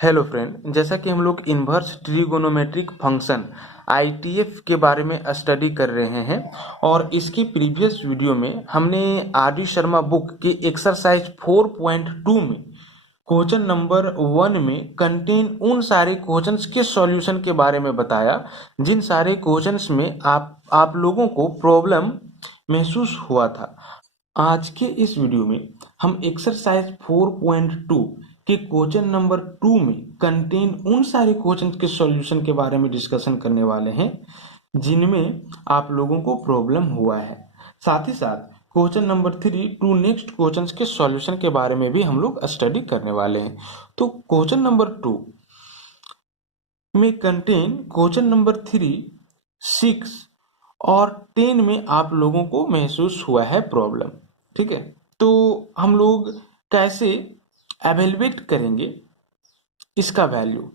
Hello friend, जैसा कि हम लोग इन्वर्स ट्रिगोनोमेट्रिक फंक्शन आईटीएफ के बारे में स्टडी कर रहे हैं और इसकी प्रीवियस वीडियो में हमने आर डी शर्मा बुक के एक्सरसाइज 4.2 में क्वेश्चन नंबर 1 में कंटेन उन सारे क्वेश्चंस के सॉल्यूशन के बारे में बताया जिन सारे क्वेश्चंस में आप लोगों को प्रॉब्लम महसूस हुआ था। आज के इस वीडियो में हम एक्सरसाइज 4.2 के क्वेश्चन नंबर 2 में कंटेन उन सारे क्वेश्चन के सॉल्यूशन के बारे में डिस्कशन करने वाले हैं जिनमें आप लोगों को प्रॉब्लम हुआ है। साथ ही साथ question number 3 to next question के सॉल्यूशन के बारे में भी हम लोग स्टडी करने वाले हैं। तो क्वेश्चन नंबर 2 में कंटेन क्वेश्चन नंबर 3, 6 और 10 में आप लोगों को महसूस हुआ है प्रॉब्लम। ठीक है, तो हम लोग कैसे एवेलुएट करेंगे इसका वैल्यू,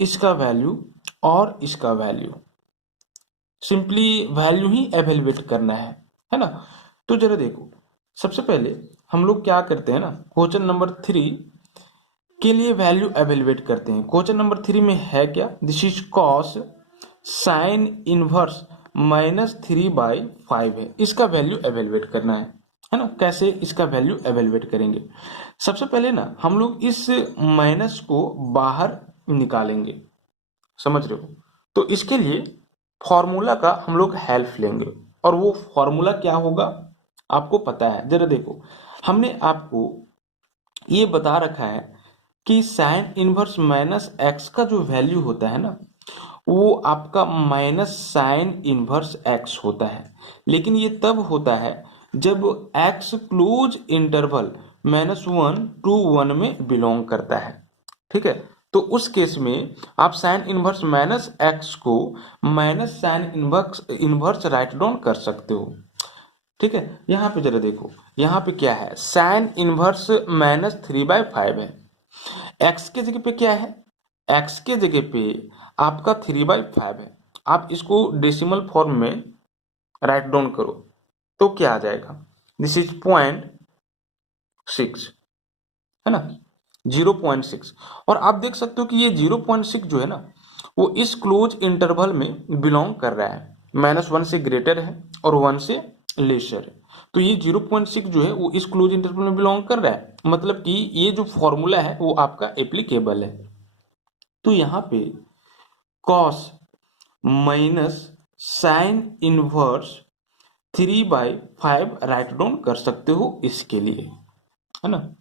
इसका वैल्यू और इसका वैल्यू। सिंपली वैल्यू ही एवेलुएट करना है ना। तो जरा देखो, सबसे पहले हम लोग क्या करते हैं ना, क्वेश्चन नंबर 3 के लिए वैल्यू एवेलुएट करते हैं। क्वेश्चन नंबर 3 में है क्या, this is cos sine inverse -3/5 है। इसका वैल्यू एवेलुएट करना है ना। कैसे इसका वैल्यू एवेलुएट करेंगे? सबसे पहले ना हम लोग इस माइनस को बाहर निकालेंगे, समझ रहे हो। तो इसके लिए फॉर्मूला का हम लोग हेल्प लेंगे और वो फॉर्मूला क्या होगा आपको पता है। जरा देखो, हमने आपको ये बता रखा है कि साइन इनवर्स माइनस एक्स का जो वैल्यू होता है ना, वो आपका माइनस साइन इनवर्स एक्स होता है। लेकिन ये तब होता है जब एक्स क्लोज इंटरवल -1 to 1 में बिलोंग करता है। ठीक है, तो उस केस में आप साइन इनवर्स माइनस एक्स को minus sine inverse right down कर सकते हो। ठीक है, यहाँ पे जरा देखो, यहाँ पे क्या है, साइन इनवर्स -3/5 है। एक्स के जगह पे क्या है, एक्स के जगह पे आपका 3/5 है। आप इसको डेसिमल फॉर्म में राइट डाउन करो तो क्या आ जाएगा, दिस इज 0.6 है ना, 0.6। और आप देख सकते हो कि ये 0.6 जो है ना, वो इस क्लोज इंटरवल में बिलोंग कर रहा है। -1 से ग्रेटर है और 1 से लेसर है। तो ये 0.6 जो है वो इस क्लोज इंटरवल में बिलोंग कर रहा है, मतलब कि ये जो फॉर्मूला है वो आपका एप्लीकेबल है। तो यहाँ पे cos minus sine inverse 3/5 right down कर सकते हो इसके लिए, है ना,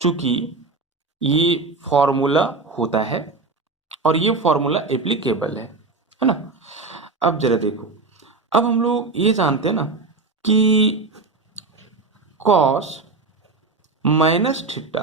चूंकि ये फॉर्मूला होता है और ये फॉर्मूला एप्लीकेबल है ना। अब जरा देखो, अब हम लोग ये जानते हैं ना कि कॉस माइनस थीटा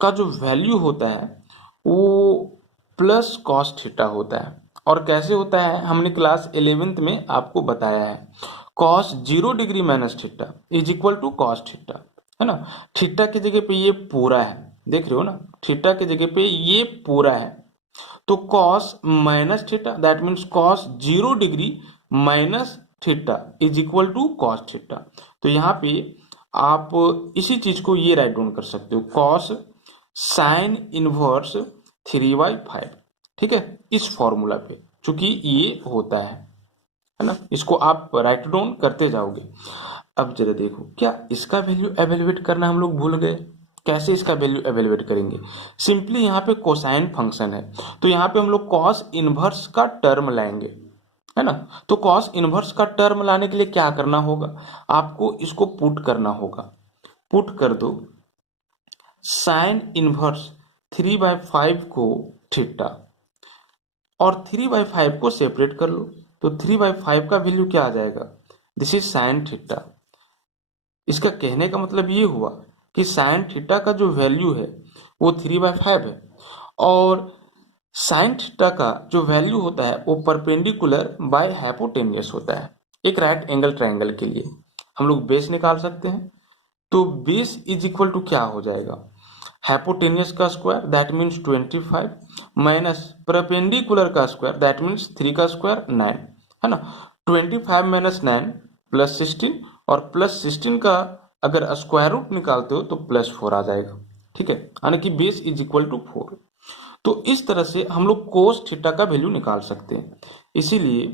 का जो वैल्यू होता है वो प्लस कॉस थीटा होता है। और कैसे होता है, हमने क्लास 11th में आपको बताया है। Cos 0 degree minus theta is equal to cos theta, है ना। थीटा की जगह पे ये पूरा है, देख रहे हो ना, थीटा की जगह पे ये पूरा है। तो cos minus theta that means cos 0 degree minus theta is equal to cos theta. तो यहाँ पे आप इसी चीज को ये राइट डाउन कर सकते हो, कॉस साइन इनवर्स 3/5। ठीक है, इस फॉर्मूला पे चूंकि ये होता है ना, इसको आप राइट डाउन करते जाओगे। अब जरा देखो, क्या इसका वैल्यू एवेलुएट करना हम लोग भूल गए? कैसे इसका वैल्यू एवेलुएट करेंगे? सिंपली यहाँ पे कोसाइन फंक्शन है, तो यहाँ पे हम लोग कॉस इनवर्स का टर्म लाएंगे, है ना। तो कॉस इनवर्स का टर्म लाने के लिए क्या करना होगा, आपको इसको पुट करना होगा। पुट कर दो साइन इनवर्स 3/5 को थीटा और 3/5 को सेपरेट कर लो। तो 3/5 का वैल्यू क्या आ जाएगा, दिस इज साइन थीटा। इसका कहने का मतलब ये हुआ कि साइन थीटा का जो वैल्यू है वो 3/5 है और साइन थीटा का जो वैल्यू होता है वो परपेंडिकुलर बाय हाइपोटेन्यूस होता है। एक राइट एंगल ट्रायंगल के लिए हम लोग बेस निकाल सकते हैं। तो बेस इज इक्वल टू क्या हो जाएगा, हाइपोटेन्यूस का square that means 25 minus perpendicular का स्क्वायर दैट मीन्स 3 का स्क्वायर 9, है ना। 25 माइनस 9 प्लस 16 और प्लस 16 का अगर स्क्वायर रूट निकालते हो तो +4 आ जाएगा। ठीक है, यानी कि बेस इज इक्वल टू 4। तो इस तरह से हम लोग कोस थीटा का वैल्यू निकाल सकते हैं। इसीलिए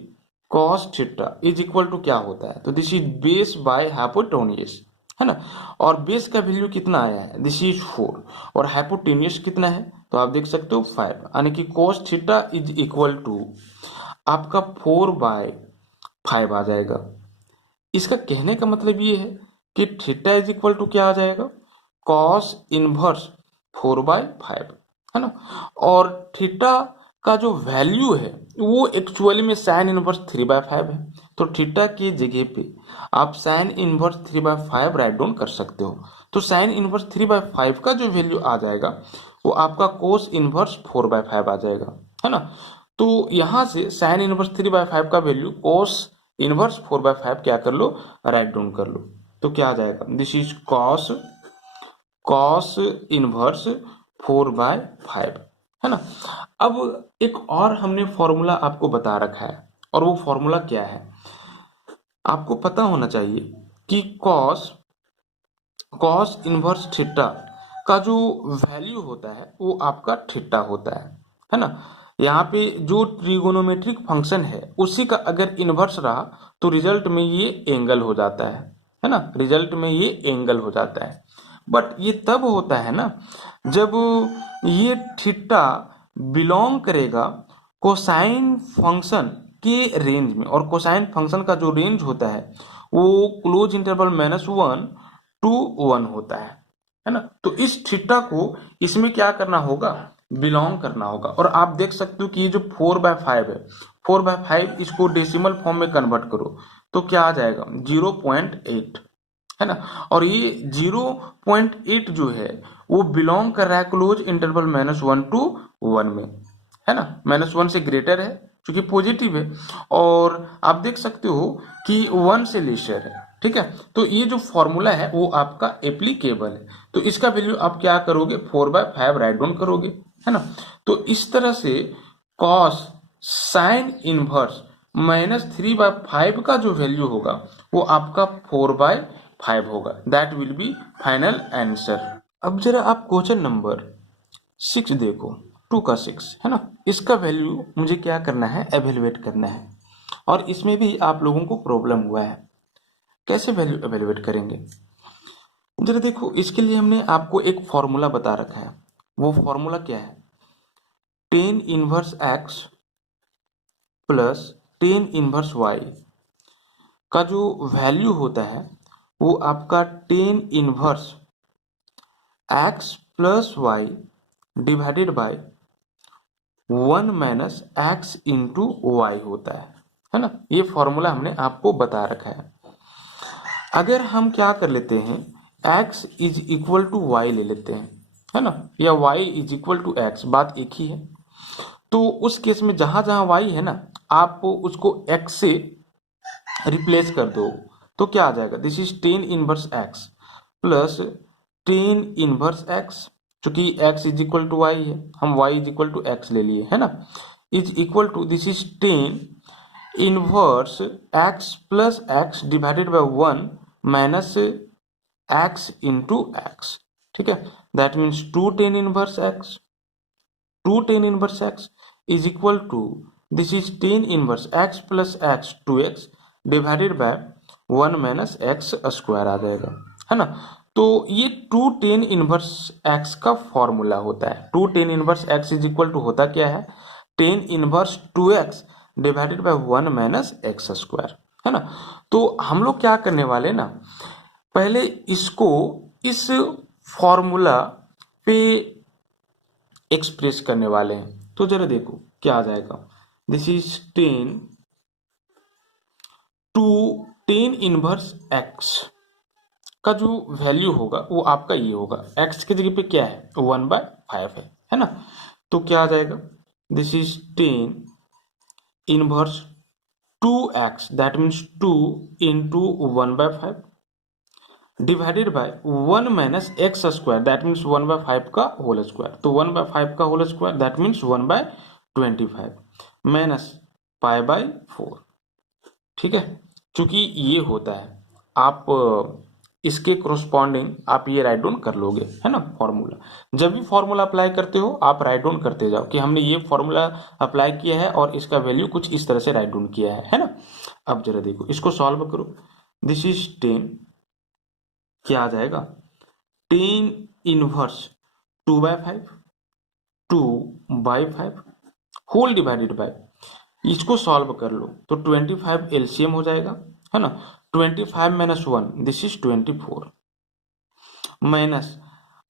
cos theta is equal to क्या होता है, तो this is base by hypotenuse, है ना। और बेस का वैल्यू कितना आया है, दिस इज 4, और हाइपोटेन्यूज कितना है, तो आप देख सकते हो 5, यानी कि cos theta is equal to आपका 4/5 आ जाएगा। इसका कहने का मतलब ये है कि थीटा इज इक्वल टू क्या आ जाएगा, कॉस इनवर्स 4/5, है ना। और थीटा का जो वैल्यू है वो एक्चुअली में साइन इनवर्स 3/5 है। तो थीटा की जगह पे आप साइन इनवर्स 3/5 राइट डाउन कर सकते हो। तो साइन इनवर्स 3/5 का जो वैल्यू आ जाएगा वो आपका कोस इनवर्स 4/5 आ जाएगा, है ना। तो यहां से साइन इनवर्स 3/5 का वैल्यू कोस इनवर्स 4/5 क्या कर लो, राइट डाउन कर लो। तो क्या आ जाएगा, this is cos cos inverse 4/5, है ना। अब एक और हमने फॉर्मूला आपको बता रखा है, और वो फॉर्मूला क्या है, आपको पता होना चाहिए कि कॉस कॉस इनवर्स थीटा का जो वैल्यू होता है वो आपका थीटा होता है ना। यहाँ पे जो ट्रिगोनोमेट्रिक फंक्शन है उसी का अगर इनवर्स रहा तो रिजल्ट में ये एंगल हो जाता है ना, रिजल्ट में ये एंगल हो जाता है। बट ये तब होता है ना जब ये थीटा बिलोंग करेगा कोसाइन फंक्शन के रेंज में, और कोसाइन फंक्शन का जो रेंज होता है वो क्लोज इंटरवल -1 to 1 होता है ना। तो इस थीटा को इसमें क्या करना होगा, बिलोंग करना होगा। और आप देख सकते हो कि ये जो 4/5 है, 4/5 इसको डेसिमल फॉर्म में कन्वर्ट करो तो क्या आ जाएगा, 0.8, है ना। और ये 0.8 जो है वो बिलोंग कर रहा है क्लोज इंटरवल -1 to 1 में, है ना। -1 से ग्रेटर है क्योंकि पॉजिटिव है, और आप देख सकते हो कि 1 से लेसर है, ठीक है। तो ये जो फॉर्मूला है वो आपका एप्लीकेबल है। तो इसका वैल्यू आप क्या करोगे, 4/5 राइट डाउन करोगे, है ना। तो इस तरह से कॉस साइन इनवर्स -3/5 का जो वैल्यू होगा वो आपका 4/5 होगा। That will be final answer. अब जरा आप क्वेश्चन नंबर 6 देखो, 2 का 6, है ना। इसका वैल्यू मुझे क्या करना है, एवेलुएट करना है, और इसमें भी आप लोगों को प्रॉब्लम हुआ है। कैसे वैल्यू एवेलुएट करेंगे, जरा देखो। इसके लिए हमने आपको एक फॉर्मूला बता रखा है। वो फॉर्मूला क्या है, ten inverse x plus ten inverse y का जो वैल्यू होता है वो आपका tan inverse x plus y divided by 1 - x × y होता है ना। ये फॉर्मूला हमने आपको बता रखा है। अगर हम क्या कर लेते हैं, x is equal to y ले लेते हैं, है ना, या y is equal to x, बात एक ही है। तो उस केस में जहां जहां y है ना, आप उसको x से रिप्लेस कर दो तो क्या आ जाएगा, this is tan inverse x plus ten inverse x, चूंकि x is equal to y है, हम y is equal to x ले लिए, है ना, is equal to this is tan inverse x plus x divided by 1 - x × x, ठीक है। That means 2 tan inverse x, 2 tan inverse x is equal to this is tan inverse x plus x 2x divided by 1 - x² आ जाएगा, है ना। तो ये 2 tan inverse x का formula होता है। 2 tan inverse x is equal to होता क्या है, tan inverse 2x divided by 1 - x², है ना। तो हम लोग क्या करने वाले ना, पहले इसको इस फॉर्मूला पे एक्सप्रेस करने वाले हैं। तो जरा देखो क्या आ जाएगा, this is tan inverse x का जो वैल्यू होगा वो आपका ये होगा, एक्स की जगह पे क्या है, 1/5 है ना। तो क्या आ जाएगा, this is tan inverse 2x, that means 2 into 1/5 divided by 1 - x², that means 1/5 का होल स्क्वायर। तो 1/5 का whole square that means 1/25 minus π/4, ठीक है। चूंकि ये होता है, आप इसके कोरोस्पॉन्डिंग आप ये राइट डाउन कर लोगे, है ना। फॉर्मूला जब भी फॉर्मूला अप्लाई करते हो आप राइट डाउन करते जाओ कि हमने ये फॉर्मूला अप्लाई किया है और इसका वैल्यू कुछ इस तरह से राइट डाउन किया है ना। अब जरा देखो इसको सॉल्व करो। दिस इज 10, क्या आ जाएगा 10 इनवर्स 2/5, 2/5 होल डिवाइडेड बाय, इसको सॉल्व कर लो तो 25 एलसीएम हो जाएगा, है ना। 25 माइनस 1 दिस इज 24 माइनस,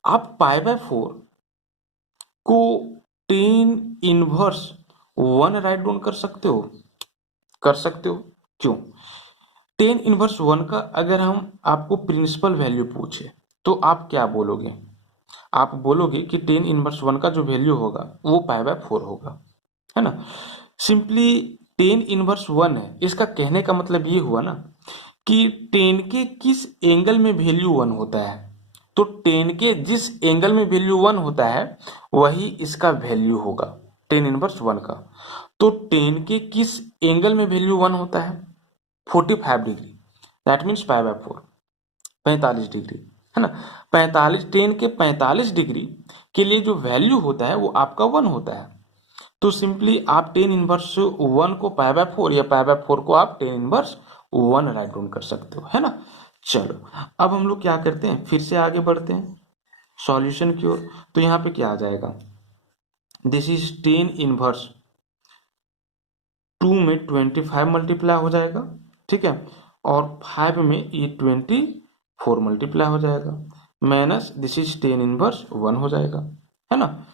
आप पाई/4 को 10 इनवर्स 1 राइट डाउन कर सकते हो, कर सकते हो। क्यों? 10 इनवर्स 1 का अगर हम आपको प्रिंसिपल वैल्यू पूछे तो आप क्या बोलोगे? आप बोलोगे कि 10 इनवर्स 1 का जो वैल्यू होगा वो पाई/4 होगा, है ना। सिंपली 10 इनवर्स 1 है, इसका कहने का मतलब ये हुआ ना कि 10 के किस एंगल में वैल्यू 1 होता है, तो 10 के जिस एंगल में वैल्यू 1 होता है वही इसका वैल्यू होगा 10 इनवर्स 1 का। तो 10 के किस एंगल में वैल्यू 1 होता है 45 डिग्री, दैट मीन्स पाई/4 45 डिग्री, है ना। 45 10 के 45 डिग्री के लिए जो वैल्यू होता है वो आपका 1 होता है। तो सिंपली आप 10 इनवर्स 1 को पाई/4 या पाई/4 को आप 10 इनवर्स 1 राइट डाउन कर सकते हो, है ना। चलो अब हम लोग क्या करते हैं, फिर से आगे बढ़ते हैं सॉल्यूशन की ओर। तो यहाँ पे क्या आ जाएगा, दिस इज 10 इनवर्स 2 में 25 मल्टीप्लाई हो जाएगा, ठीक है, और 5 में ये 24 मल्टीप्लाई हो जाएगा, माइनस दिस इज 10 इनवर्स 1 हो जाएगा, है ना।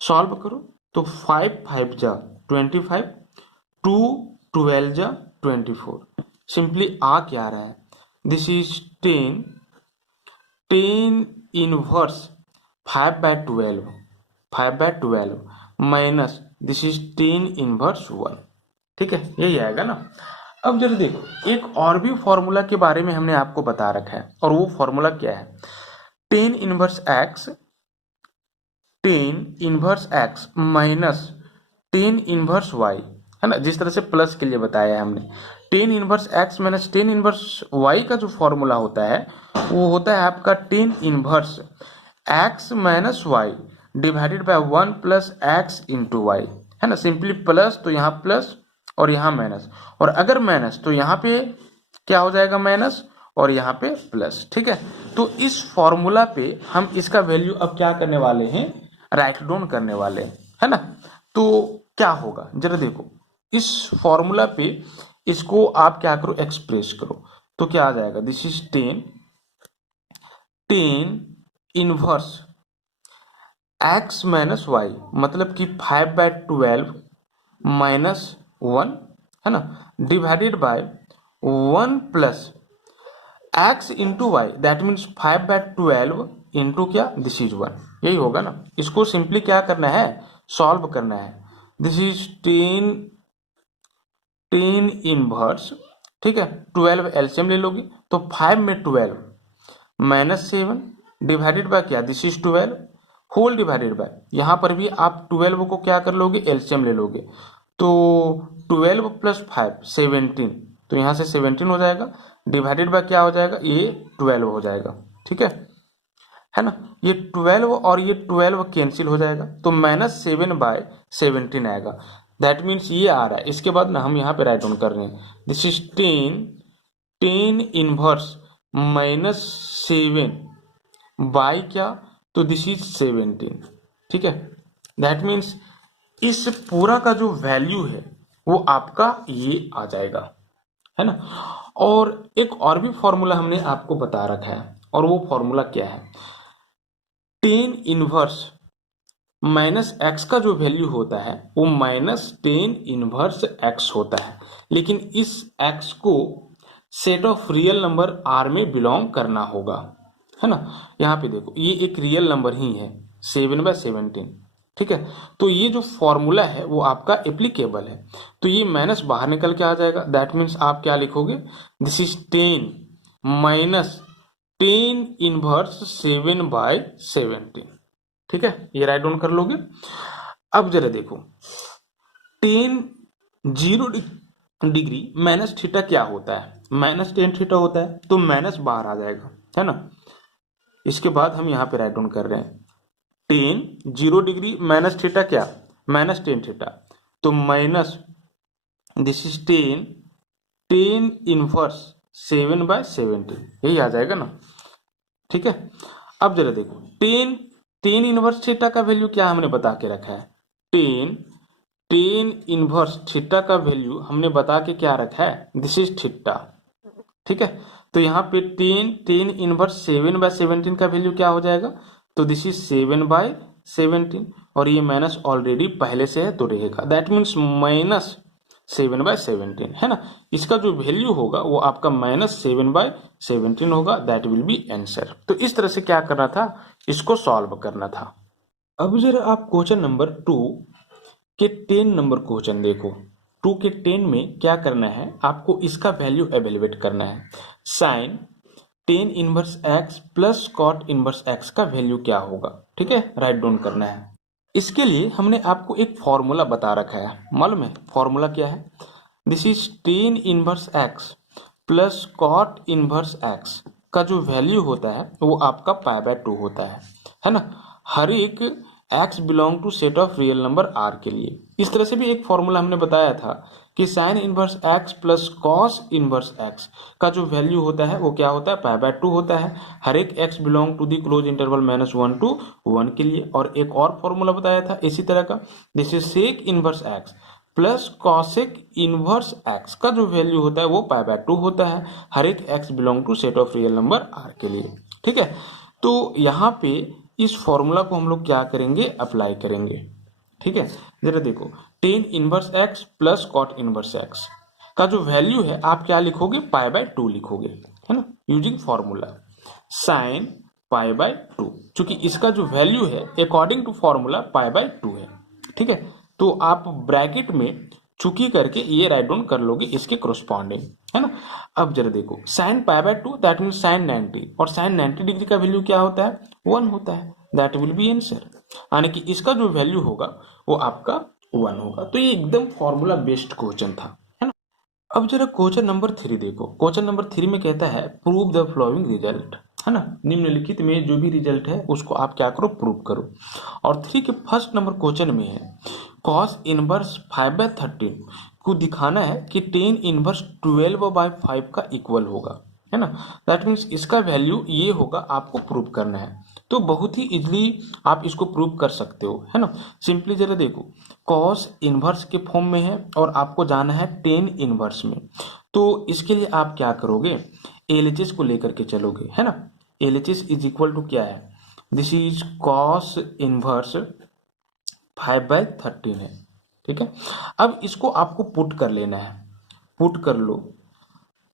सॉल्व करो तो 5 5 जा 25, 2 12 जा 24, सिंपली आ क्या रहा है, this is 10 inverse 5/12 5/12 minus this is 10 inverse 1, ठीक है, यही आएगा ना। अब जरा देखो एक और भी फॉर्मूला के बारे में हमने आपको बता रखा है और वो फॉर्मूला क्या है, 10 inverse x 10 inverse x minus 10 inverse y, है ना, जिस तरह से प्लस के लिए बताया है हमने। 10 inverse x minus 10 inverse y का जो फॉर्मूला होता है वो होता है आपका 10 inverse x minus y divided by 1 plus x into y, है ना। सिंपली प्लस तो यहाँ प्लस और यहाँ माइनस, और अगर माइनस तो यहाँ पे क्या हो जाएगा माइनस और यहाँ पे प्लस, ठीक है। तो इस फॉर्मूला पे हम इसका वैल्यू अब क्या करने वाले हैं, राइट डाउन करने वाले हैं, है ना। तो क्या होगा जरा देखो, इस फॉर्मूला पे इसको आप क्या करो एक्सप्रेस करो तो क्या आ जाएगा, this is 10 inverse x minus y, मतलब कि 5/12 माइनस 1, है ना, divided by 1 plus x into y, that means 5/12 into क्या, दिस इज 1, यही होगा ना। इसको सिंपली क्या करना है, सॉल्व करना है। दिस इज 10 इनवर्स, ठीक है, 12 एलसीएम ले लोगे तो 5 में 12 माइनस 7 डिवाइडेड बाय क्या, this is 12 whole divided by, यहाँ पर भी आप 12 को क्या कर लोगे, एलसीएम ले लोगे तो 12 प्लस 5 17, तो यहाँ से 17 हो जाएगा, डिवाइडेड बाय क्या हो जाएगा, ये 12 हो जाएगा, ठीक है ना। ये 12 और ये 12 कैंसिल हो जाएगा तो -7/17 आएगा, दैट मीन्स ये आ रहा है। इसके बाद ना हम यहाँ पे राइट डाउन कर रहे हैं, दिस इज 10 इनवर्स -7 बाई क्या, तो दिस इज 17, ठीक है। दैट मीन्स इस पूरा का जो वैल्यू है वो आपका ये आ जाएगा, है ना। और एक और भी फॉर्मूला हमने आपको बता रखा है और वो फॉर्मूला क्या है, 10 इनवर्स माइनस एक्स का जो वैल्यू होता है वो -10 इनवर्स एक्स होता है, लेकिन इस एक्स को set of real number R में बिलोंग करना होगा, है ना। यहाँ पे देखो ये एक रियल नंबर ही है 7/17, ठीक है। तो ये जो फॉर्मूला है वो आपका एप्लीकेबल है, तो ये माइनस बाहर निकल के आ जाएगा, दैट मीन्स आप क्या लिखोगे, दिस इज 10 माइनस 10 इनवर्स 7/17, ठीक है, ये राइट डाउन कर लोगे। अब जरा देखो 10 0 डिग्री माइनस थीटा क्या होता है, -10 थीटा होता है, तो माइनस बाहर आ जाएगा, है ना। इसके बाद हम यहाँ पे राइट डाउन कर रहे हैं 10 0 डिग्री माइनस थीटा क्या, माइनस 10 थीटा, तो माइनस दिस इज 10 इनवर्स 7/17, यही आ जाएगा ना। ठीक है, अब जरा देखो 10 इनवर्स थीटा का वैल्यू क्या हमने बता के रखा है, 10 इनवर्स थीटा का वैल्यू हमने बता के क्या रखा है, दिस इज थीटा। ठीक है, तो यहाँ पे 10 इनवर्स 7/17 का वैल्यू क्या हो जाएगा, तो दिस इज 7/17, और ये माइनस ऑलरेडी पहले से है तो रहेगा, दैट मीन्स माइनस 7/17, है ना। इसका जो वैल्यू होगा वो आपका -7/17 होगा, दैट विल बी आंसर। तो इस तरह से क्या करना था, इसको सॉल्व करना था। अब जरा आप क्वेश्चन नंबर 2 के 10 नंबर क्वेश्चन देखो। 2 के 10 में क्या करना है, आपको इसका वैल्यू एवेलुएट करना है। Sine 10 inverse x plus cot inverse x का वैल्यू क्या होगा, ठीक है, राइट डाउन करना है। इसके लिए हमने आपको एक फॉर्मूला बता रखा है, मालूम है फॉर्मूला क्या है, this is 10 inverse x plus cot inverse x का जो वैल्यू होता है वो आपका π/2 होता है ना। हर एक x belong to set of real number r के लिए। इस तरह से भी एक फॉर्मूला हमने बताया था कि sine inverse x plus cos inverse x का जो वैल्यू होता है वो क्या होता है, π/2 होता है, हर एक x belong to the close interval -1 to 1 के लिए। और एक और फॉर्मूला बताया था इसी तरह का, this is sec inverse x plus cosec inverse x का जो वैल्यू होता है वो π/2 होता है, हर एक x belong to set of real number r के लिए। ठीक है, तो यहाँ पे इस फॉर्मूला को हम लोग क्या करेंगे, अप्लाई करेंगे। ठीक है, जरा देखो 10 inverse x plus cot inverse x का जो वैल्यू है आप क्या लिखोगे, π/2 लिखोगे, है ना, यूजिंग फॉर्मूला साइन π/2, क्योंकि इसका जो वैल्यू है अकॉर्डिंग टू फॉर्मूला π/2 है। ठीक है, तो आप ब्रैकेट में चुकी करके ये राइट डाउन कर लोगे इसके कोरस्पॉन्डिंग, है ना। अब जरा देखो साइन π/2 दैट मीन साइन 90, और साइन 90 डिग्री का वैल्यू क्या होता है, 1 होता है, दैट विल बी आंसर, यानी कि इसका जो वैल्यू होगा वो आपका 1 होगा। तो ये एकदम फॉर्मूला बेस्ड क्वेश्चन था, है ना। अब जरा क्वेश्चन नंबर 3 देखो। क्वेश्चन नंबर 3 में कहता है प्रूव द फॉलोइंग रिजल्ट, है ना, निम्नलिखित में जो भी रिजल्ट है उसको आप क्या करो, प्रूव करो। और 3 के फर्स्ट नंबर क्वेश्चन में है कॉस इनवर्स 5/13 को दिखाना है कि 10 इनवर्स 12/5 का इक्वल होगा, है ना। दैट मीन्स इसका वैल्यू ये होगा, आपको प्रूव करना है। तो बहुत ही इजीली आप इसको प्रूव कर सकते हो, है ना। सिंपली जरा देखो कॉस इनवर्स के फॉर्म में है और आपको जाना है 10 इनवर्स में, तो इसके लिए आप क्या करोगे, एलएचएस को लेकर के चलोगे, है ना। एलएचएस इज इक्वल टू क्या है, दिस इज कॉस इनवर्स 5/13 है। ठीक है, अब इसको आपको पुट कर लेना है, पुट कर लो,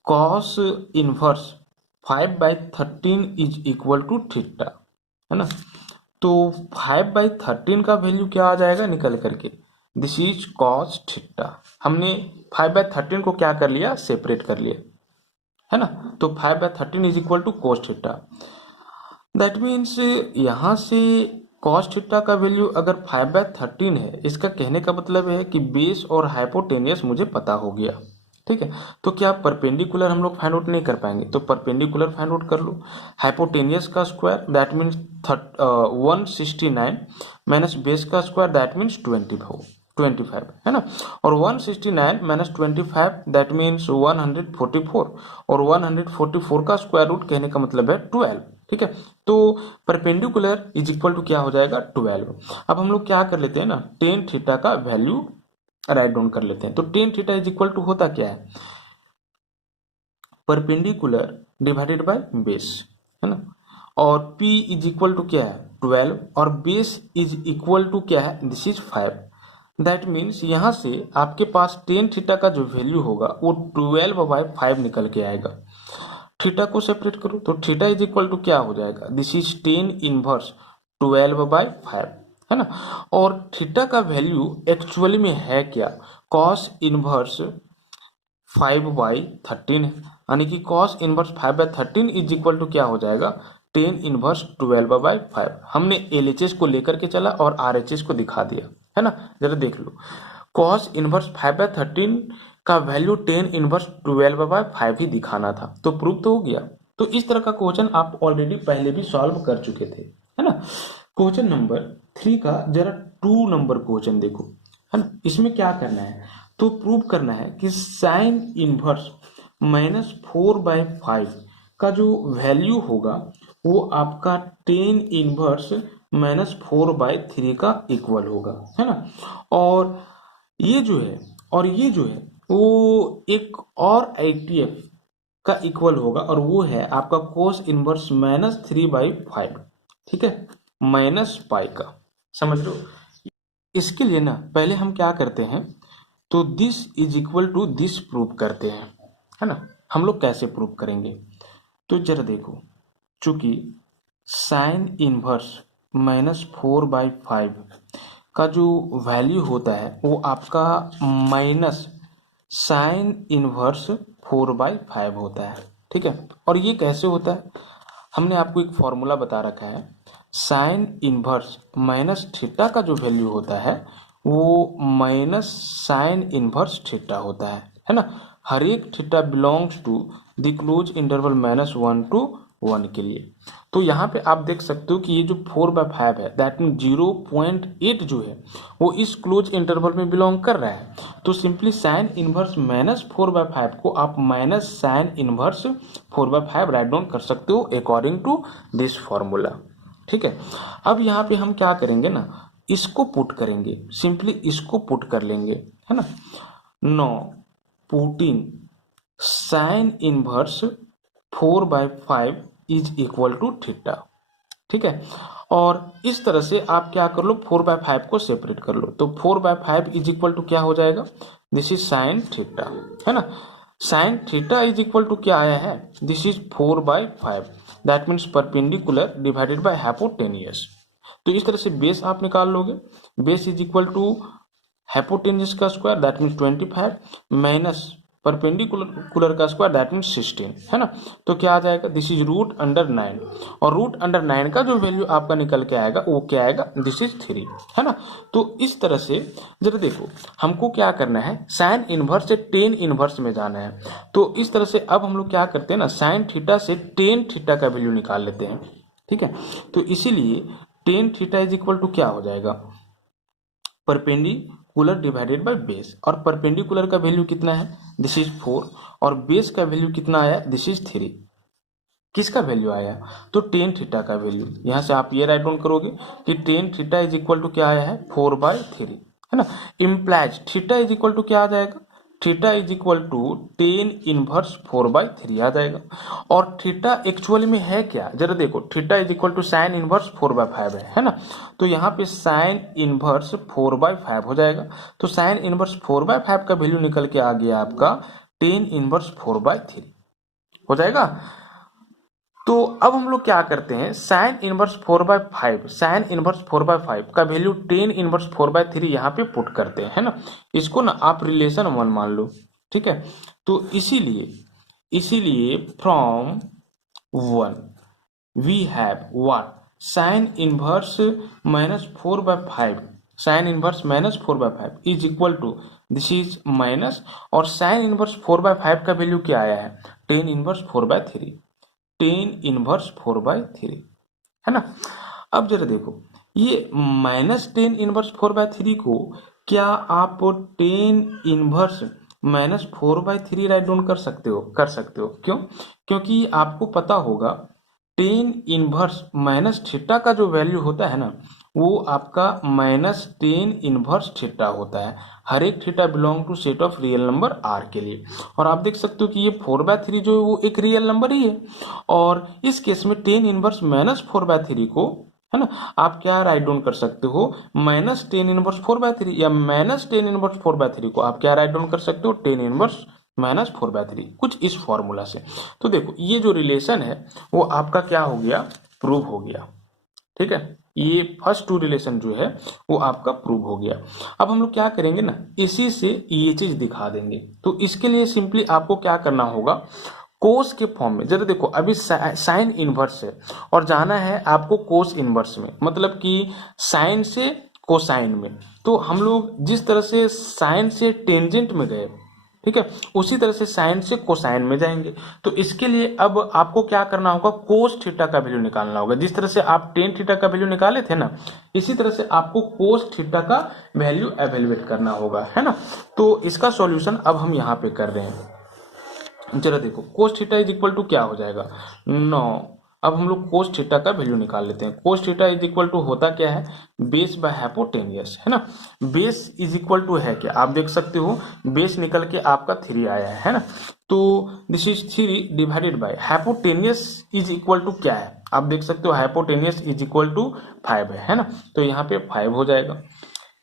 cos inverse 5/13 is equal to theta, है ना। तो 5/13 का वैल्यू क्या आ जाएगा निकल करके, दिस इज कॉस थीटा। हमने 5/13 को क्या कर लिया, सेपरेट कर लिया, है ना। तो 5/13 is equal to cos theta, that means यहाँ से कॉस थीटा का वैल्यू अगर 5/13 है, इसका कहने का मतलब है कि बेस और हाइपोटेनियस मुझे पता हो गया। ठीक है, तो क्या परपेंडिकुलर हम लोग फाइंड आउट नहीं कर पाएंगे, तो परपेंडिकुलर फाइंड आउट कर लो। हाइपोटेनियस का square that means 169 minus base का स्क्वायर दैट मीन्स 25, है ना। और 169 माइनस 25 दैट मीन्स 144, और 144 का स्क्वायर रूट कहने का मतलब है 12। ठीक है, तो परपेंडिकुलर इज इक्वल टू क्या हो जाएगा, 12। अब हम लोग क्या कर लेते हैं ना, टेन थीटा का वैल्यू राइट डाउन कर लेते हैं। तो tan theta is equal to होता क्या है, परपेंडिकुलर डिवाइडेड बाय बेस, है ना। और p इज इक्वल टू क्या है, 12, और बेस इज इक्वल टू क्या है, दिस इज 5। दैट मीन्स यहाँ से आपके पास टेन थीटा का जो वैल्यू होगा वो 12/5 निकल के आएगा। थीटा को सेपरेट करो तो थीटा इज इक्वल टू क्या हो जाएगा, दिस इज 10 इनवर्स 12/5, है ना। और थीटा का वैल्यू एक्चुअली में है क्या, कॉस इनवर्स 5/13 है, यानी कि cos inverse 5/13 is equal to क्या हो जाएगा, 10 इनवर्स 12/5। हमने एलएचएस को लेकर के चला और आरएचएस को दिखा दिया, है ना। जरा देख लो कॉस इनवर्स 5/13 का वैल्यू 10 इनवर्स 12/5 ही दिखाना था, तो प्रूव तो हो गया। तो इस तरह का क्वेश्चन आप ऑलरेडी पहले भी सॉल्व कर चुके थे, है ना। क्वेश्चन नंबर 3 का जरा 2 नंबर क्वेश्चन देखो, है ना। इसमें क्या करना है, तो प्रूव करना है कि साइन इनवर्स -4/5 का जो वैल्यू होगा वो आपका टेन इनवर्स -4/3 का इक्वल होगा, है ना। और ये जो है वो एक और ITF का इक्वल होगा, और वो है आपका कोस इनवर्स -3/5, ठीक है, माइनस पाई का, समझ लो। इसके लिए ना पहले हम क्या करते हैं, तो this is equal to this prove करते हैं, है ना। हम लोग कैसे प्रूव करेंगे, तो जरा देखो, चूंकि साइन इनवर्स -4/5 का जो वैल्यू होता है वो आपका माइनस साइन इनवर्स 4/5 होता है, ठीक है। और ये कैसे होता है, हमने आपको एक फॉर्मूला बता रखा है, साइन इनवर्स माइनस थीटा का जो वैल्यू होता है वो माइनस साइन इनवर्स थीटा होता है ना। हर एक theta belongs to the close interval -1 to 1 के लिए। तो यहाँ पे आप देख सकते हो कि ये जो 4/5 है, दैट मीन 0.8 जो है वो इस क्लोज इंटरवल में बिलोंग कर रहा है। तो सिंपली साइन इनवर्स -4/5 को आप minus sign inverse 4/5 right down कर सकते हो अकॉर्डिंग टू दिस फॉर्मूला, ठीक है। अब यहाँ पे हम क्या करेंगे ना, इसको पुट करेंगे, सिंपली इसको पुट कर लेंगे, है ना। No putting sine inverse 4/5 is equal to theta, ठीक है। और इस तरह से आप क्या कर लो, 4/5 को सेपरेट कर लो, तो 4/5 इज इक्वल टू क्या हो जाएगा, दिस इज साइन थीटा, है ना। Sine theta is equal to क्या आया है, this is 4/5, that means perpendicular divided by hypotenuse. तो इस तरह से बेस आप निकाल लोगे, base is equal to hypotenuse का square that means 25 minus perpendicular का स्क्वायर दैट मीन्स 16, है ना। तो क्या आ जाएगा, दिस इज √9, और √9 का जो वैल्यू आपका निकल के आएगा वो क्या आएगा, दिस इज 3, है ना। तो इस तरह से जरा देखो, हमको क्या करना है, साइन इनवर्स से टेन इनवर्स में जाना है। तो इस तरह से अब हम लोग क्या करते हैं ना, साइन थीटा से टेन थीटा का वैल्यू निकाल लेते हैं, ठीक है। तो इसीलिए tan theta is equal to क्या हो जाएगा, परपेंडिकुलर डिवाइडेड बाय बेस, और परपेंडिकुलर का वैल्यू कितना है, दिस इज 4, और बेस का वैल्यू कितना आया, दिस इज 3। किसका वैल्यू आया, तो टेन थीटा का वैल्यू। यहां से आप ये राइट डाउन करोगे कि tan theta is equal to क्या आया है, 4/3, है ना। Implies theta is equal to क्या आ जाएगा, theta is equal to tan inverse 4/3 आ जाएगा। और थीटा एक्चुअली में है क्या, जरा देखो, theta is equal to sine inverse 4/5 है ना। तो यहाँ पे साइन इनवर्स 4/5 हो जाएगा। तो साइन इनवर्स 4/5 का वैल्यू निकल के आ गया आपका टेन इनवर्स 4/3 हो जाएगा। तो अब हम लोग क्या करते हैं, साइन इनवर्स 4/5 का वैल्यू टेन इनवर्स 4/3 यहाँ पे पुट करते हैं, है ना। इसको ना आप रिलेशन 1 मान लो, ठीक है। तो इसीलिए from 1 we have what, sine inverse -4/5, sine inverse -4/5 is equal to, this is minus, और साइन इनवर्स 4/5 का वैल्यू क्या आया है, टेन इनवर्स 4/3, टेन इनवर्स 4/3, है ना। अब जरा देखो, ये -10 इनवर्स 4/3 को क्या आप टेन इनवर्स -4/3 राइट डाउन कर सकते हो, क्यों, क्योंकि आपको पता होगा टेन इनवर्स माइनस थीटा का जो वैल्यू होता है ना वो आपका -10 इनवर्स थीटा होता है। हर एक theta belong to set of real number R के लिए। और आप देख सकते हो कि ये 4/3 जो है वो एक रियल नंबर ही है, और इस केस में टेन इनवर्स -4/3 को, है ना, आप क्या राइट डाउन कर सकते हो, -10 इनवर्स 4/3, या -10 इनवर्स 4/3 को आप क्या राइट डाउन कर सकते हो, टेन इनवर्स -4/3, कुछ इस फॉर्मूला से। तो देखो ये जो रिलेशन है वो आपका क्या हो गया, प्रूव हो गया, ठीक है। ये फर्स्ट 2 रिलेशन जो है वो आपका प्रूव हो गया। अब हम लोग क्या करेंगे ना, इसी से ये चीज दिखा देंगे। तो इसके लिए सिंपली आपको क्या करना होगा, कोस के फॉर्म में, जरा देखो अभी साइन इनवर्स है और जाना है आपको कोस इनवर्स में, मतलब कि साइन से कोसाइन में। तो हम लोग जिस तरह से साइन से टेंजेंट में गए, ठीक है। उसी तरह से साइन से कोसाइन में जाएंगे। तो इसके लिए अब आपको क्या करना होगा, कोस थीटा का वैल्यू निकालना होगा। जिस तरह से आप टेन थीटा का वैल्यू निकाले थे ना, इसी तरह से आपको कोस थीटा का वैल्यू एवेलुएट करना होगा, है ना। तो इसका सॉल्यूशन अब हम यहाँ पे कर रहे हैं। जरा देखो, cos theta is equal to क्या हो जाएगा, 9। अब हम लोग कोस थीटा का वैल्यू निकाल लेते हैं। Cos theta is equal to होता क्या है, बेस बाय हाइपोटेनियस, है ना। बेस इज इक्वल टू है क्या, आप देख सकते हो बेस निकल के आपका 3 आया है ना। तो this is 3 divided by hypotenuse is equal to क्या है, आप देख सकते हो हाइपोटेनियस इज इक्वल टू 5 है ना। तो यहाँ पे 5 हो जाएगा।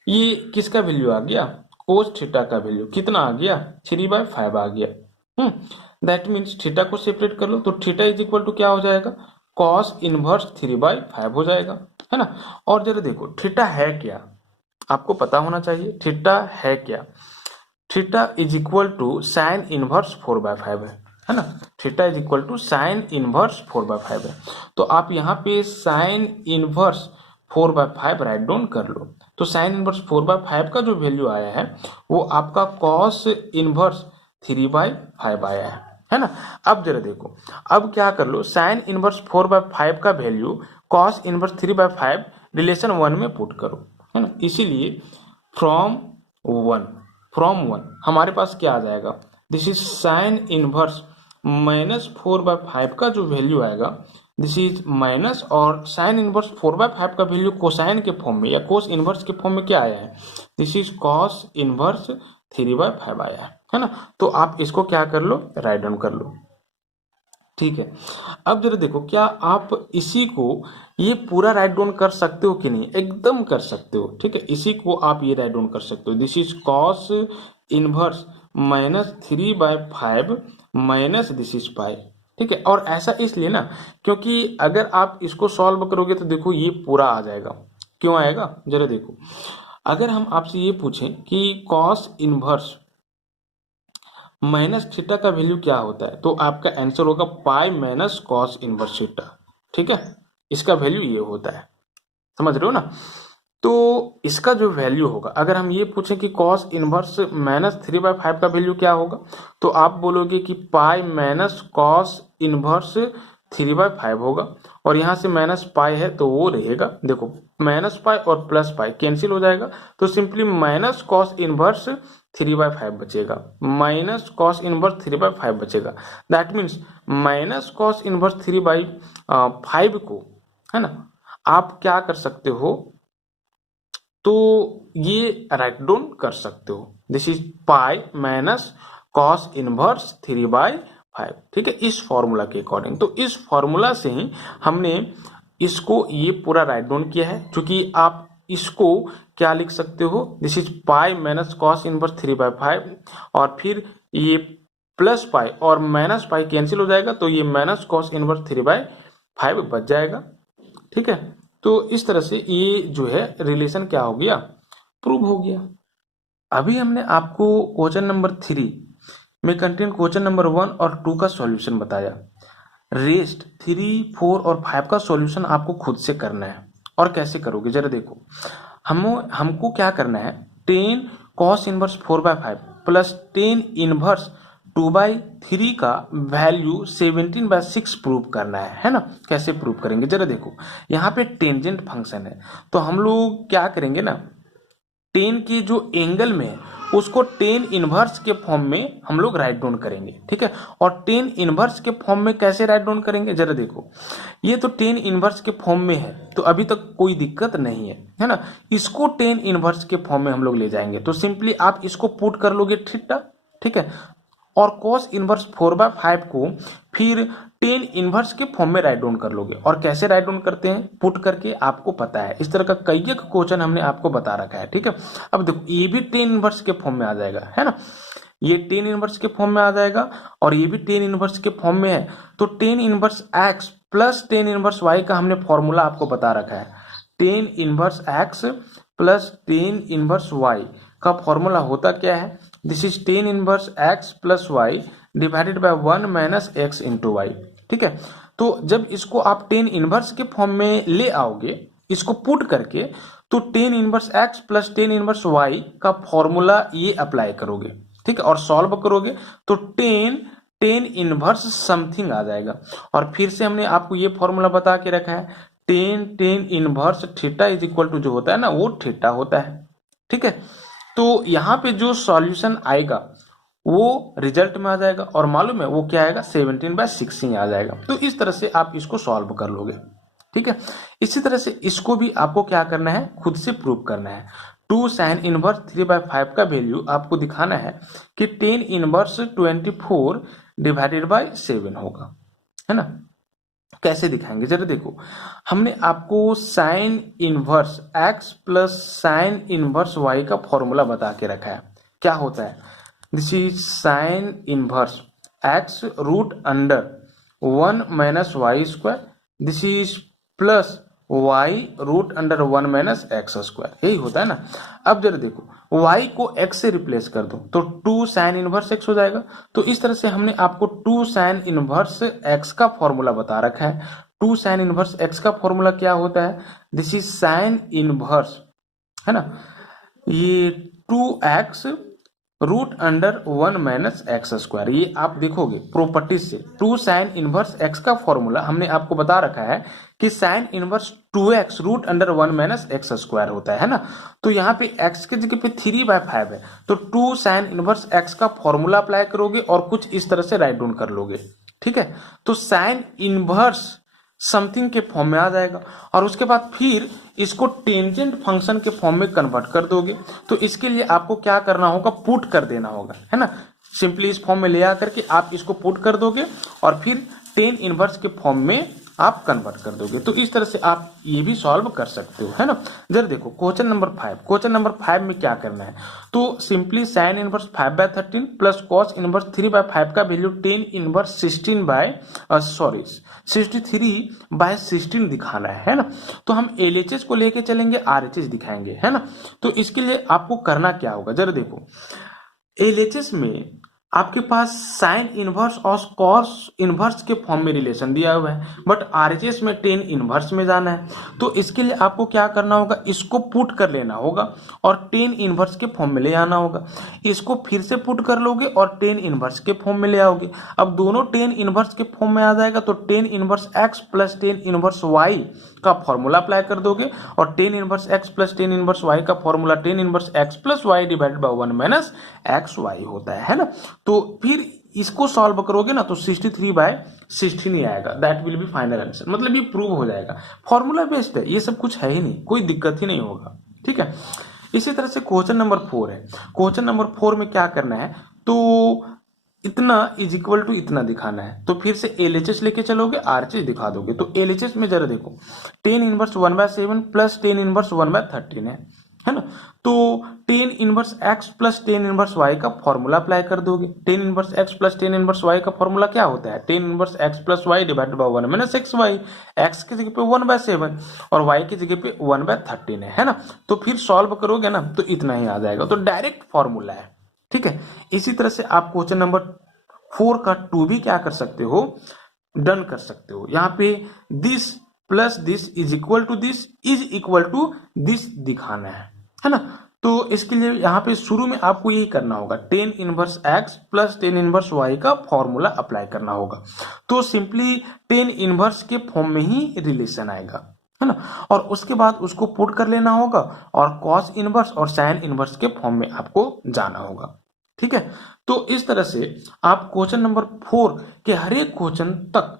ये किसका वैल्यू आ गया, कोस थीटा का वैल्यू कितना आ गया, 3/5 आ गया। दैट मीन्स थीटा को सेपरेट कर लो, तो थीटा इज इक्वल टू क्या हो जाएगा, कॉस इनवर्स 3/5 हो जाएगा, है ना। और जरा देखो थीटा है क्या, आपको पता होना चाहिए थीटा है क्या। Theta is equal to sine inverse 4/5 है ना। Theta is equal to sine inverse 4/5 है। तो आप यहाँ पे साइन इनवर्स 4/5 राइट डाउन कर लो। तो साइन इनवर्स 4/5 का जो वैल्यू आया है वो आपका कॉस इनवर्स 3/5 आया है ना। अब जरा देखो, अब क्या कर लो, साइन इनवर्स 4/5 का वैल्यू कॉस इनवर्स 3/5 रिलेशन 1 में पुट करो, है ना। इसीलिए फ्रॉम 1 हमारे पास क्या आ जाएगा, दिस इज साइन इनवर्स -4/5 का जो वैल्यू आएगा दिस इज माइनस, और साइन इनवर्स 4/5 का वैल्यू कोसाइन के फॉर्म में या कोस इनवर्स के फॉर्म में क्या आया है, दिस इज कॉस इनवर्स 3/5 आया है ना। तो आप इसको क्या कर लो, राइट डाउन कर लो, ठीक है। अब जरा देखो, क्या आप इसी को ये पूरा राइट डाउन कर सकते हो कि नहीं, एकदम कर सकते हो, ठीक है। इसी को आप ये राइट डाउन कर सकते हो, this is cos inverse -3/5 minus this is pi, ठीक है। और ऐसा इसलिए ना, क्योंकि अगर आप इसको सॉल्व करोगे तो देखो ये पूरा आ जाएगा। क्यों आएगा, जरा देखो, अगर हम आपसे ये पूछें कि कॉस इनवर्स माइनस थीटा का वैल्यू क्या होता है, तो आपका आंसर होगा pi minus cos inverse theta, ठीक है। इसका वैल्यू ये होता है, समझ रहे हो ना। तो इसका जो वैल्यू होगा, अगर हम ये पूछें कि कॉस इनवर्स -3/5 का वैल्यू क्या होगा, तो आप बोलोगे कि पाई माइनस कॉस इनवर्स 3/5 होगा। और यहाँ से माइनस पाई है तो वो रहेगा, देखो माइनस पाई और प्लस पाई कैंसिल हो जाएगा, तो सिंपली माइनस कॉस इनवर्स 3/5 बचेगा, माइनस कॉस इनवर्स 3/5 बचेगा। That means minus cos inverse 3/5 को, है ना, आप क्या कर सकते हो, तो ये राइट डाउन कर सकते हो, this is pi minus cos inverse 3/5, ठीक है, इस फॉर्मूला के अकॉर्डिंग। तो इस फॉर्मूला से ही हमने इसको ये पूरा राइट डाउन किया है, क्योंकि आप इसको क्या लिख सकते हो, this is pi minus cos inverse 3/5, और फिर ये प्लस पाई और माइनस पाई कैंसिल हो जाएगा, तो ये माइनस कॉस इनवर्स 3/5 बच जाएगा, ठीक है। तो इस तरह से ये जो है रिलेशन क्या हो गया, प्रूव हो गया। अभी हमने आपको क्वेश्चन नंबर 3 में कंटेन क्वेश्चन नंबर 1 और 2 का सॉल्यूशन बताया। रेस्ट 3, 4 और 5 का सॉल्यूशन आपको खुद से करना है। और कैसे करोगे, जरा देखो, हमको क्या करना है, 10 कॉस इनवर्स 4/5 प्लस 10 इनवर्स 2/3 का वैल्यू 17/6 प्रूव करना है ना। कैसे प्रूव करेंगे, जरा देखो, यहाँ पे टेंजेंट फंक्शन है, तो हम लोग क्या करेंगे ना, 10 के जो एंगल में है उसको 10 इनवर्स के फॉर्म में हम लोग राइट डाउन करेंगे, ठीक है। और 10 इनवर्स के फॉर्म में कैसे राइट डाउन करेंगे, जरा देखो, ये तो 10 इनवर्स के फॉर्म में है, तो अभी तक कोई दिक्कत नहीं है ना। इसको 10 इनवर्स के फॉर्म में हम लोग ले जाएंगे, तो सिंपली आप इसको पुट कर लोगे थीटा, ठीक है। और cos इनवर्स 4/5 को फिर 10 इनवर्स के फॉर्म में राइट डाउन कर लोगे। और कैसे राइट डाउन करते हैं, पुट करके, आपको पता है, इस तरह का कई एक क्वेश्चन हमने आपको बता रखा है, ठीक है। अब देखो, ये भी 10 इनवर्स के फॉर्म में आ जाएगा, है ना, ये 10 इनवर्स के फॉर्म में आ जाएगा, और ये भी 10 इनवर्स के फॉर्म में है। तो 10 inverse x plus 10 inverse y का हमने फॉर्मूला आपको बता रखा है। 10 inverse x plus 10 inverse y का फॉर्मूला होता क्या है, this is 10 inverse x plus y divided by 1 minus x into y, ठीक है। तो जब इसको आप 10 इनवर्स के फॉर्म में ले आओगे, इसको पुट करके, तो 10 inverse x plus 10 inverse y का फॉर्मूला ये अप्लाई करोगे, ठीक है, और सॉल्व करोगे तो टेन इनवर्स समथिंग आ जाएगा। और फिर से हमने आपको ये फॉर्मूला बता के रखा है, ten inverse theta is equal to जो होता है ना वो थीटा होता है। ठीक है, तो यहाँ पे जो सॉल्यूशन आएगा वो रिजल्ट में आ जाएगा, और मालूम है वो क्या आएगा, 17/6 ही आ जाएगा। तो इस तरह से आप इसको सॉल्व कर लोगे। ठीक है, इसी तरह से इसको भी आपको क्या करना है, खुद से प्रूव करना है। 2 sin इनवर्स 3/5 का वैल्यू आपको दिखाना है कि 10 इनवर्स 24 डिवाइडेड बाय 7 होगा, है ना। कैसे दिखाएंगे जरा देखो, हमने आपको sine inverse x plus sine inverse y का फॉर्मूला बता के रखा है। क्या होता है, this is sine inverse x root under 1 minus y square, this is plus y root under 1 minus x square, यही होता है ना। अब जरा देखो y को x से रिप्लेस कर दो तो 2 साइन इनवर्स x हो जाएगा। तो इस तरह से हमने आपको 2 साइन इनवर्स x का फॉर्मूला बता रखा है। 2 साइन इनवर्स x का फॉर्मूला क्या होता है, दिस इज साइन इनवर्स, है ना, ये 2x root under 1 minus x square. ये आप देखोगे प्रॉपर्टीज से 2 साइन इनवर्स x का फॉर्मूला हमने आपको बता रखा है कि sine inverse 2x root under 1 minus x square होता है ना। तो यहाँ पे x की जगह पे 3/5 है, तो 2 साइन इनवर्स x का फॉर्मूला अप्लाई करोगे और कुछ इस तरह से राइट डाउन कर लोगे। ठीक है, तो साइन इनवर्स समथिंग के फॉर्म में आ जाएगा, और उसके बाद फिर इसको टेंजेंट फंक्शन के फॉर्म में कन्वर्ट कर दोगे। तो इसके लिए आपको क्या करना होगा, पुट कर देना होगा, है ना। सिंपली इस फॉर्म में ले आकर के आप इसको पुट कर दोगे और फिर टेन इनवर्स के फॉर्म में आप कन्वर्ट कर दोगे। तो इस तरह से आप ये भी सॉल्व कर सकते हो, है ना। जरा देखो क्वेश्चन नंबर 5, क्वेश्चन नंबर 5 में क्या करना है, तो simply sine inverse 5/13 plus cos inverse 3/5 का वैल्यू 10 इनवर्स 63/16 दिखाना है ना। तो हम LHS को लेके चलेंगे, RHS दिखाएंगे, है ना। तो इसके लिए आपको करना क्या होगा, जरा देखो LHS में आपके पास साइन इनवर्स और कॉस इनवर्स के फॉर्म में रिलेशन दिया हुआ है, बट RHS में टेन इनवर्स में जाना है। तो इसके लिए आपको क्या करना होगा, इसको पुट कर लेना होगा और टेन इनवर्स के फॉर्म में ले आना होगा। इसको फिर से पुट कर लोगे और टेन इनवर्स के फॉर्म में ले आओगे। अब दोनों टेन इनवर्स के फॉर्म में आ जाएगा तो ten inverse x plus ten inverse y का फॉर्मूला अप्लाई कर दोगे, और ten inverse x plus ten inverse y का formula ten inverse x plus y divided by 1 minus x y होता है ना। तो फिर इसको सॉल्व करोगे ना तो 63/16 ही आएगा, that will be final answer. मतलब ये प्रूव हो जाएगा, फॉर्मूला बेस्ड है, ये सब कुछ है ही नहीं, कोई दिक्कत ही नहीं होगा। ठीक है, इसी तरह से क्वेश्चन नंबर 4 है। क्वेश्चन नंबर 4 में क्या करना है, तो इतना इज इक्वल टू इतना दिखाना है। तो फिर से LHS लेके चलोगे, RHS दिखा दोगे। तो LHS में जरा देखो 10 इनवर्स 1/7 प्लस 10 इनवर्स 1/13 है ना। तो 10 inverse x plus 10 inverse y का फॉर्मूला अप्लाई कर दोगे। 10 inverse x plus 10 inverse y का फॉर्मूला क्या होता है, 10 inverse x plus y divided by 1 minus x y. x की जगह पे 1/7 और y की जगह पे 1/13 है ना। तो फिर सॉल्व करोगे ना तो इतना ही आ जाएगा, तो डायरेक्ट फॉर्मूला है। ठीक है, इसी तरह से आप क्वेश्चन नंबर 4 का 2 भी क्या कर सकते हो, डन कर सकते हो। यहाँ पे this plus this is equal to this is equal to this दिखाना है ना। तो इसके लिए यहाँ पे शुरू में आपको यही करना होगा, 10 inverse x plus 10 inverse y का फॉर्मूला अप्लाई करना होगा। तो सिंपली 10 इनवर्स के फॉर्म में ही रिलेशन आएगा, है ना। और उसके बाद उसको पुट कर लेना होगा और कॉस इनवर्स और साइन इनवर्स के फॉर्म में आपको जाना होगा। ठीक है, तो इस तरह से आप क्वेश्चन नंबर 4 के हर एक क्वेश्चन तक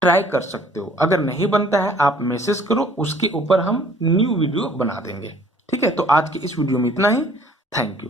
ट्राई कर सकते हो। अगर नहीं बनता है आप मैसेज करो, उसके ऊपर हम न्यू वीडियो बना देंगे। ठीक है, तो आज की इस वीडियो में इतना ही। Thank you.